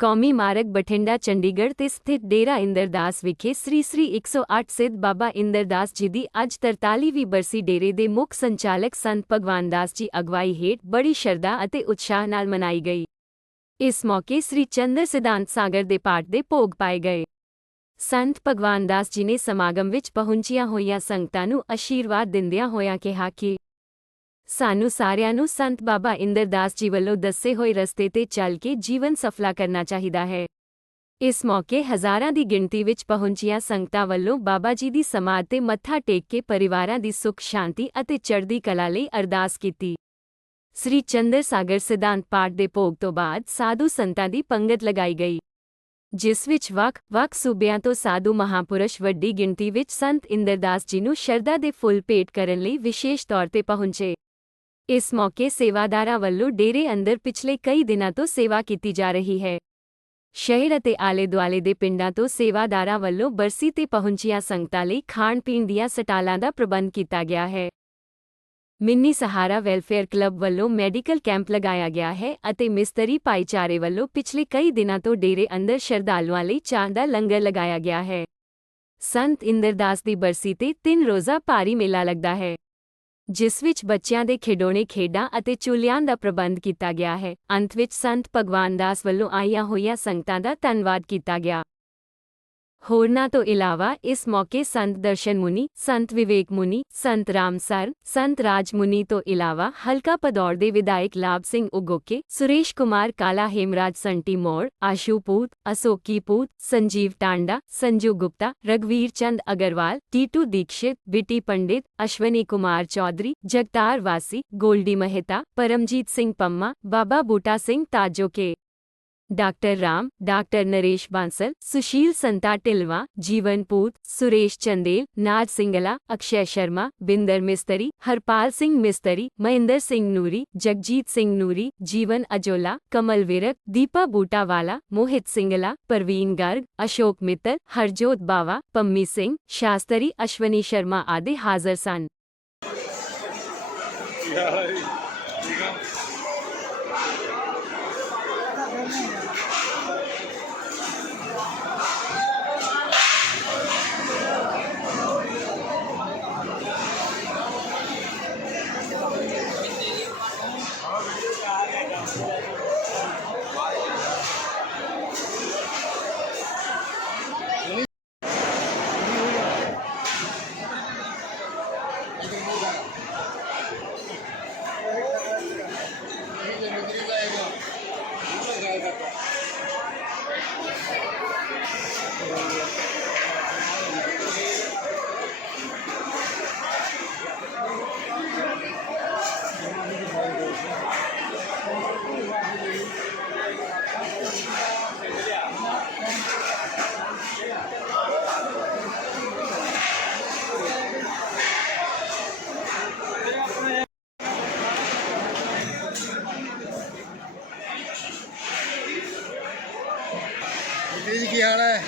ਕੌਮੀ ਮਾਰਗ ਬਠਿੰਡਾ, ਚੰਡੀਗੜ੍ਹ ਤੇ ਸਥਿਤ ਡੇਰਾ ਇੰਦਰਦਾਸ ਵਿਖੇ ਸ੍ਰੀ ਸ੍ਰੀ 108 ਸਿੱਧ ਬਾਬਾ ਇੰਦਰਦਾਸ ਜੀ ਦੀ ਅੱਜ 43ਵੀਂ ਬਰਸੀ ਡੇਰੇ ਦੇ ਮੁੱਖ ਸੰਚਾਲਕ ਸੰਤ ਭਗਵਾਨ ਦਾਸ ਜੀ ਅਗਵਾਈ ਹੇਠ ਬੜੀ ਸ਼ਰਧਾ ਅਤੇ ਉਤਸ਼ਾਹ ਨਾਲ ਮਨਾਈ ਗਈ। ਇਸ ਮੌਕੇ ਸ੍ਰੀ ਚੰਦਰ ਸਿਧਾਂਤ ਸਾਗਰ ਦੇ ਪਾਠ ਦੇ ਭੋਗ ਪਾਏ ਗਏ। ਸੰਤ ਭਗਵਾਨ ਦਾਸ ਜੀ ਨੇ ਸਮਾਗਮ ਵਿੱਚ ਪਹੁੰਚੀਆਂ ਹੋਈਆਂ ਸੰਗਤਾਂ ਨੂੰ ਅਸ਼ੀਰਵਾਦ ਦਿੰਦਿਆਂ ਹੋਇਆਂ ਕਿਹਾ ਕਿ ਸਾਨੂੰ ਸਾਰਿਆਂ ਨੂੰ ਸੰਤ ਬਾਬਾ ਇੰਦਰਦਾਸ ਜੀ ਵੱਲੋਂ ਦੱਸੇ ਹੋਏ ਰਸਤੇ ਤੇ ਚੱਲ ਕੇ ਜੀਵਨ ਸਫਲਾ ਕਰਨਾ ਚਾਹੀਦਾ ਹੈ। ਇਸ ਮੌਕੇ ਹਜ਼ਾਰਾਂ ਦੀ ਗਿਣਤੀ ਵਿੱਚ ਪਹੁੰਚੀਆਂ ਸੰਗਤਾਂ ਵੱਲੋਂ ਬਾਬਾ ਜੀ ਦੀ ਸਮਾਧ ਤੇ ਮੱਥਾ ਟੇਕ ਕੇ ਪਰਿਵਾਰਾਂ ਦੀ ਸੁੱਖ, ਸ਼ਾਂਤੀ ਅਤੇ ਚੜ੍ਹਦੀ ਕਲਾ ਲਈ ਅਰਦਾਸ ਕੀਤੀ। ਸ੍ਰੀ ਚੰਦਰ ਸਾਗਰ ਸਿਧਾਂਤ ਪਾਠ ਦੇ ਭੋਗ ਤੋਂ ਬਾਅਦ ਸਾਧੂ ਸੰਤਾਂ ਦੀ ਪੰਗਤ ਲਗਾਈ ਗਈ। ਜਿਸ ਵਿੱਚ ਵੱਖ-ਵੱਖ ਸੂਬਿਆਂ ਤੋਂ ਸਾਧੂ ਮਹਾਪੁਰਸ਼ ਵੱਡੀ ਗਿਣਤੀ ਵਿੱਚ ਸੰਤ ਇੰਦਰਦਾਸ ਜੀ ਨੂੰ ਸ਼ਰਧਾ ਦੇ ਫੁੱਲ ਭੇਟ ਕਰਨ ਲਈ ਵਿਸ਼ੇਸ਼ ਤੌਰ ਤੇ ਪਹੁੰਚੇ। ਇਸ ਮੌਕੇ ਸੇਵਾਦਾਰਾਂ ਵੱਲੋਂ ਡੇਰੇ ਅੰਦਰ ਪਿਛਲੇ ਕਈ ਦਿਨਾਂ ਤੋਂ ਸੇਵਾ ਕੀਤੀ ਜਾ ਰਹੀ ਹੈ। ਸ਼ਹਿਰ ਅਤੇ ਆਲੇ-ਦੁਆਲੇ ਦੇ ਪਿੰਡਾਂ ਤੋਂ ਸੇਵਾਦਾਰਾਂ ਵੱਲੋਂ ਬਰਸੀ ਤੇ ਪਹੁੰਚੀਆਂ ਸੰਗਤਾਂ ਲਈ ਖਾਣ-ਪੀਣ ਦੀਆਂ ਸਟਾਲਾਂ ਦਾ ਪ੍ਰਬੰਧ ਕੀਤਾ ਗਿਆ ਹੈ। ਮਿੰਨੀ ਸਹਾਰਾ ਵੈਲਫੇਅਰ ਕਲੱਬ ਵੱਲੋਂ ਮੈਡੀਕਲ ਕੈਂਪ ਲਗਾਇਆ ਗਿਆ ਹੈ ਅਤੇ ਮਿਸਤਰੀ ਭਾਈਚਾਰੇ ਵੱਲੋਂ ਪਿਛਲੇ ਕਈ ਦਿਨਾਂ ਤੋਂ ਡੇਰੇ ਅੰਦਰ ਸ਼ਰਧਾਲੂਆਂ ਲਈ ਚਾਹ ਦਾ ਲੰਗਰ ਲਗਾਇਆ ਗਿਆ ਹੈ। ਸੰਤ ਇੰਦਰਦਾਸ ਦੀ ਬਰਸੀ ਤੇ ਤਿੰਨ ਰੋਜ਼ਾ ਭਾਰੀ ਮੇਲਾ ਲੱਗਦਾ ਹੈ। ਜਿਸ ਵਿੱਚ ਬੱਚਿਆਂ ਦੇ ਖਿਡੌਣੇ ਖੇਡਾਂ ਅਤੇ ਚੁੱਲ੍ਹਿਆਂ ਦਾ ਪ੍ਰਬੰਧ ਕੀਤਾ ਗਿਆ ਹੈ। ਅੰਤ ਵਿੱਚ ਸੰਤ ਭਗਵਾਨ ਦਾਸ ਵੱਲੋਂ ਆਈਆਂ ਹੋਈਆਂ ਸੰਗਤਾਂ ਦਾ ਧੰਨਵਾਦ ਕੀਤਾ ਗਿਆ। होरना तो इलावा इस मौके संत दर्शन मुनि, संत विवेक मुनि, संत रामसर संत राज मुनि तो इलावा हल्का पदौड़दे विधायक लाभ सिंह उगोके, सुरेश कुमार, काला हेमराज, संटी मोड़ आशुपूत अशोक पूत, संजीव टांडा, संजू गुप्ता, रघुवीर चंद अग्रवाल, टीटू दीक्षित, बिटी पंडित, अश्वनी कुमार चौधरी, जगतार वासी, गोल्डी मेहता, परमजीत सिंह पम्मा, बाबा बूटा सिंह ताजो के ਰਾਮ ਡਾਕਟਰ ਨਰੇਸ਼ ਬਾਂਸਲ ਸੁਸ਼ੀਲ ਸੰਤਾ ਢਿਲਵਾ ਜੀਵਨਪੂਤ ਸੁਰੇਸ਼ ਚੰਦੇਲ ਨਾਜ ਸਿੰਗਲਾ ਅਕਸ਼ੈ ਸ਼ਰਮਾ ਬਿੰਦਰ ਮਿਸਤਰੀ ਹਰਪਾਲ ਸਿੰਘ ਮਿਸਤਰੀ ਮਹਿੰਦਰ ਸਿੰਘ ਨੂਰੀ ਜਗਜੀਤ ਸਿੰਘ ਨੂਰੀ ਜੀਵਨ ਅਜੋਲਾ ਕਮਲ ਵਿਰਕ ਦੀਪਾ ਬੂਟਾਵਾਲਾ ਮੋਹਿਤ ਸਿੰਗਲਾ ਪ੍ਰਵੀਨ ਗਰਗ ਅਸ਼ੋਕ ਮਿੱਤਲ ਹਰਜੋਤ ਬਾਵਾ ਪੰਮੀ ਸਿੰਘ ਸ਼ਾਸਤਰੀ ਅਸ਼ਵਨੀ ਸ਼ਰਮਾ ਆਦਿ ਹਾਜ਼ਰ ਸਨ ਜੀ ਕੀ નિહાળે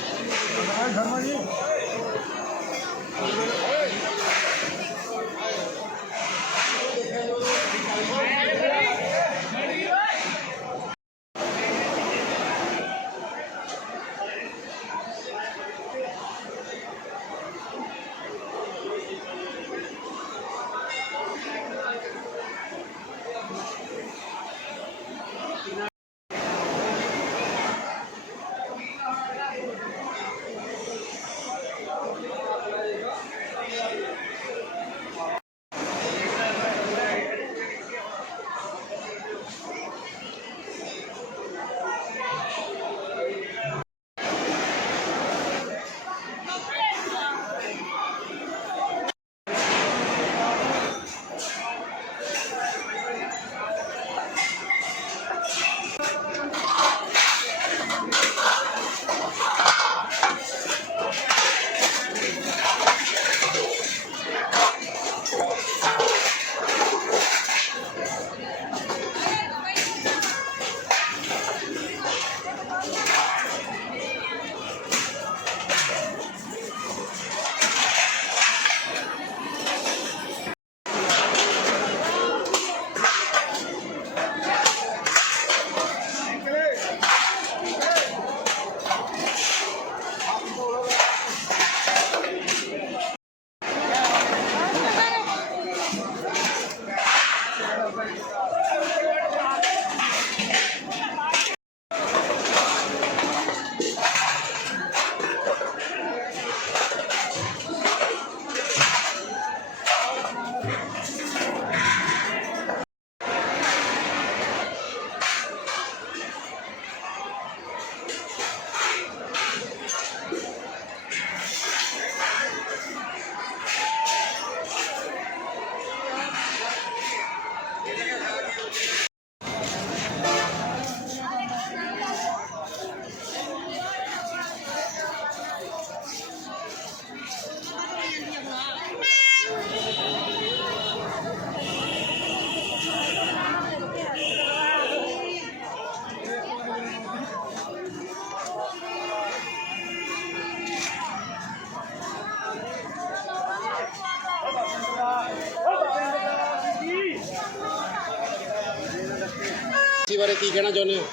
ਹੈ ਬਾਰੇ ਕੀ ਕਹਿਣਾ ਚਾਹੁੰਦੇ ਹੋ?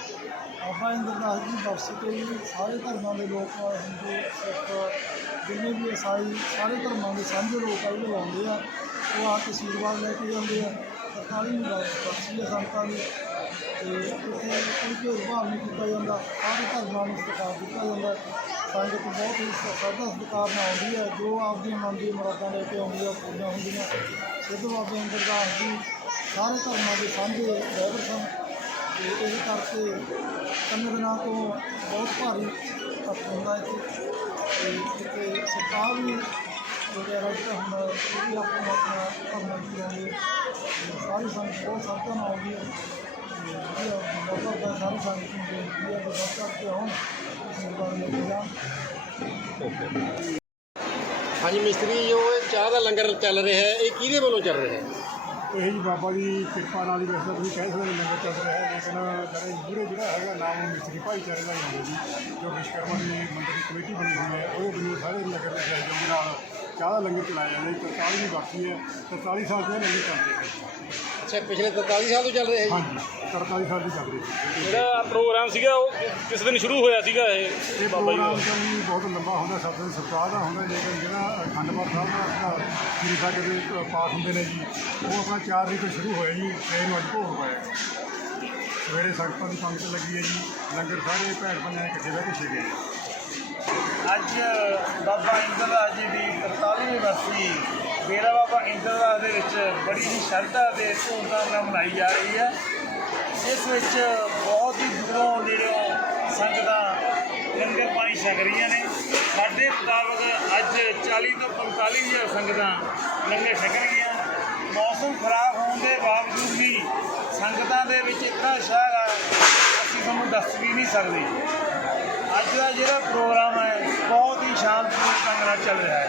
ਬਾਬਾ ਇੰਦਰਦਾਸ ਜੀ ਬਖਸ਼ ਕੇ ਜੀ ਸਾਰੇ ਧਰਮਾਂ ਦੇ ਲੋਕ ਹਿੰਦੂ, ਸਿੱਖ, ਜਿੰਨੇ ਵੀ ਈਸਾਈ ਸਾਰੇ ਧਰਮਾਂ ਦੇ ਸਾਂਝੇ ਲੋਕ ਆ ਜਿਹੜੇ ਆਉਂਦੇ ਆ, ਉਹ ਆ ਕੇ ਆਸ਼ੀਰਵਾਦ ਲੈ ਕੇ ਜਾਂਦੇ ਆ। ਸਰਕਾਰੀ ਨੂੰ ਬਖਸ਼ੀ ਆ ਸੰਤਾਂ ਦੀ। ਤੇ ਉੱਥੇ ਕੋਈ ਭੇਦਭਾਵ ਨਹੀਂ ਕੀਤਾ ਜਾਂਦਾ, ਸਾਰੇ ਧਰਮਾਂ ਨੂੰ ਸਤਿਕਾਰ ਦਿੱਤਾ ਜਾਂਦਾ। ਸੰਗਤ ਬਹੁਤ ਹੀ ਸ਼ਰਧਾ ਸਤਿਕਾਰ ਨਾਲ ਆਉਂਦੀ ਹੈ ਜੋ ਆਪਦੀਆਂ ਮਨ ਦੀਆਂ ਮੁਰਾਦਾਂ ਲੈ ਕੇ ਆਉਂਦੀ ਆ ਉਹ ਪੂਰੀਆਂ ਹੁੰਦੀਆਂ। ਸਿੱਧ ਬਾਬਾ ਇੰਦਰਦਾਸ ਜੀ ਸਾਰੇ ਧਰਮਾਂ ਦੇ ਸਾਂਝੇ ਰਹਿਬਰ ਸਨ ਤੇ ਇਹ ਕਰਕੇ ਤਿੰਨ ਦਿਨਾਂ ਤੋਂ ਬਹੁਤ ਭਾਰੀ ਇਕੱਠ ਹੁੰਦਾ ਇੱਥੇ। ਤੇ ਇੱਥੇ ਸਰਕਾਰ ਵੀ ਵਗੈਰਾ ਜਿਹੜਾ ਹੁੰਦਾ ਉਹ ਵੀ ਆਪਣਾ ਆਪਣਾ ਧਰਨਾ ਚਲਾਉਂਦੇ ਤੇ ਸਾਰੀ ਸੰਗਤ ਬਹੁਤ ਸਰਦਾ ਆਉਂਦੀ ਹੈ ਤੇ ਸਾਰੀ ਸੰਗਤ ਨੂੰ ਬੇਨਤੀ ਹੈ ਕਿ ਵੱਧ ਚੜ੍ਹ ਆਉਣ ਸਰਕਾਰ ਲੈ ਕੇ ਹਾਂਜੀ, ਮਿਸਤਰੀ, ਜੋ ਇਹ ਚਾਹ ਦਾ ਲੰਗਰ ਚੱਲ ਰਿਹਾ ਹੈ, ਇਹ ਕਿਹਦੇ ਵੱਲੋਂ ਚੱਲ ਰਿਹਾ ਹੈ? ਇਹ ਜੀ ਬਾਬਾ ਦੀ ਕਿਰਪਾ ਨਾਲ ਹੀ ਵੈਸੇ ਤੁਸੀਂ ਕਹਿ ਸਕਦੇ ਹੋ ਲੰਗਰ ਚੱਲ ਰਿਹਾ ਹੈ ਲੇਕਿਨ ਜਿਹੜੇ ਮੂਹਰੇ ਜਿਹੜਾ ਹੈਗਾ ਨਾਮ ਉਹ ਮਿਸਤਰੀ ਭਾਈਚਾਰੇ ਦਾ ਹੀ ਹੁੰਦਾ ਜੀ ਜੋ ਵਿਸ਼ਕਰਮਾ ਦੀ ਮੰਦਰ ਦੀ ਕਮੇਟੀ ਬਣੀ ਹੋਈ ਹੈ ਉਹਦੇ ਵੱਲੋਂ ਸਾਰੇ ਨਗਰ ਦੇ ਸਹਿਯੋਗ ਨਾਲ ਚਾਹ ਦਾ ਲੰਗਰ ਚਲਾਇਆ ਜਾਂਦਾ ਜੀ 43 ਦੀ ਬਰਸੀ ਹੈ 43 ਸਾਲ ਤੋਂ ਇਹ ਲੰਗਰ ਚੱਲ ਰਿਹਾ ਹੈ। ਅੱਛਾ ਪਿਛਲੇ 43 ਸਾਲ ਤੋਂ ਚੱਲ ਰਿਹਾ ਹੈ ਜੀ? ਹਾਂਜੀ। 43 ਸਾਲ ਦੀ ਚੱਲ ਰਹੀ ਹੈ ਜਿਹੜਾ ਪ੍ਰੋਗਰਾਮ ਸੀਗਾ ਉਹ ਕਿਸ ਦਿਨ ਸ਼ੁਰੂ ਹੋਇਆ ਸੀਗਾ ਇਹ? ਇਹ ਬਾਬਾ ਜੀ ਪ੍ਰੋਗਰਾਮ ਦਾ ਬਹੁਤ ਲੰਬਾ ਹੁੰਦਾ ਸਭ ਤੋਂ ਸਰਕਾਰ ਦਾ ਹੁੰਦਾ ਲੇਕਿਨ ਜਿਹੜਾ ਅਖੰਡ ਪਾਠ ਸਾਹਿਬ ਦਾ ਆਪਣਾ ਸ੍ਰੀ ਸਾਹਿਬ ਦੇ ਪਾਠ ਹੁੰਦੇ ਨੇ ਜੀ ਉਹ ਆਪਣਾ 4 ਤਰੀਕ ਤੋਂ ਸ਼ੁਰੂ ਹੋਇਆ ਜੀ ਛੇ ਨੂੰ ਅੱਜ ਭੋਗ ਪਾਇਆ। ਸਵੇਰੇ ਸੰਗਤਾਂ ਦੀ ਪੰਕਤ ਲੱਗੀ ਹੈ ਜੀ ਲੰਗਰ ਸਾਰੇ ਭੈਣ ਭਾਈਆਂ ਨੇ ਇਕੱਠੇ ਬਹਿ ਕੇ ਛਕੇ ਅੱਜ ਬਾਬਾ ਇੰਦਰਦਾਸ ਜੀ ਦੀ 43ਵੀਂ ਵਰਸੀ ਡੇਰਾ ਬਾਬਾ ਇੰਦਰਦਾਸ ਦੇ ਵਿੱਚ ਬੜੀ ਹੀ ਸ਼ਰਧਾ ਤੇ ਧੂਮਧਾਮ ਨਾਲ ਮਨਾਈ ਜਾ ਰਹੀ ਹੈ। ਇਸ ਵਿੱਚ ਬਹੁਤ ਹੀ ਦੂਰੋਂ ਨੇੜਿਓਂ ਸੰਗਤਾਂ ਲੰਗਰ ਪਾਣੀ ਛਕ ਰਹੀਆਂ ਨੇ। ਸਾਡੇ ਮੁਤਾਬਕ ਅੱਜ 40 ਤੋਂ 45 ਹਜ਼ਾਰ ਸੰਗਤਾਂ ਲੰਗਰ ਛਕਣਗੀਆਂ ਮੌਸਮ ਖਰਾਬ ਹੋਣ ਦੇ ਬਾਵਜੂਦ ਵੀ ਸੰਗਤਾਂ ਦੇ ਵਿੱਚ ਇਤਨਾ ਉਤਸ਼ਾਹ ਹੈ ਅਸੀਂ ਤੁਹਾਨੂੰ ਦੱਸ ਵੀ ਨਹੀਂ ਸਕਦੇ। ਅੱਜ ਦਾ ਜਿਹੜਾ ਪ੍ਰੋਗਰਾਮ ਹੈ, ਬਹੁਤ ਹੀ ਸ਼ਾਂਤਮਈ ਢੰਗ ਨਾਲ ਚੱਲ ਰਿਹਾ ਹੈ।